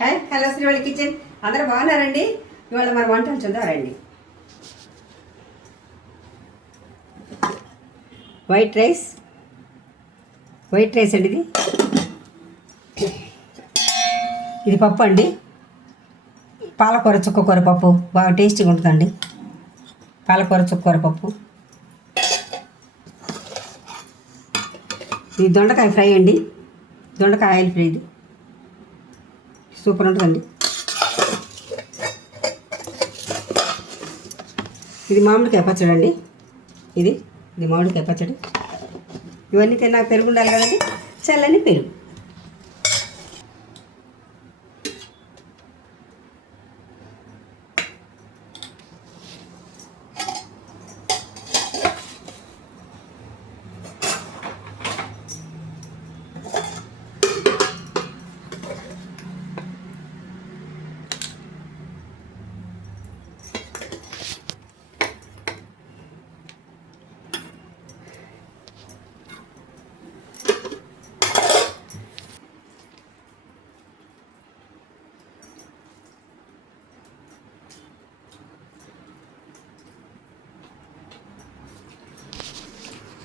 Hello శ్రీవాళ్ళ kitchen, అందరూ బాగున్నారండి? ఇవాళ మన వంటలు చూద్దాం రండి. వైట్ రైస్ అండి. ఇది పప్పు అండి, పాలకూర చుక్కకూర పప్పు, బాగా టేస్టీగా ఉంటుందండి. పాలకూర చుక్కకూర పప్పు. ఇది దొండకాయ ఫ్రై అండి, దొండకాయ ఆయిల్ ఫ్రై. ఇది సూపర్ ఉంటుందండి. ఇది మామిడికాయ పచ్చడి అండి. ఇది మామిడికాయ పచ్చడి. ఇవన్నీ తిన్నాక పెరుగు ఉండాలి కదండి, చల్లని పెరుగు.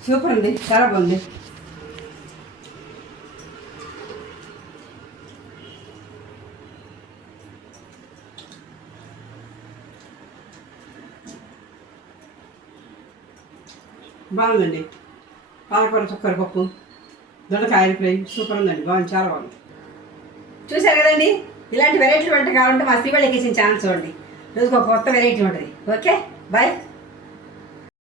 సూపర్ అండి, చాలా బాగుంది. బాగుందండి. పాలకూర చుక్కర పప్పు, దొండకాయ ఫ్రై సూపర్ ఉందండి, బాగుంది, చాలా బాగుంది. చూసారు కదండి, ఇలాంటి వెరైటీ వంట కావాలంటే మా శ్రీవాళ్ళ కిచెన్ ఛానల్ చూడండి. రోజుకు ఒక కొత్త వెరైటీ ఉంటుంది. Okay, bye.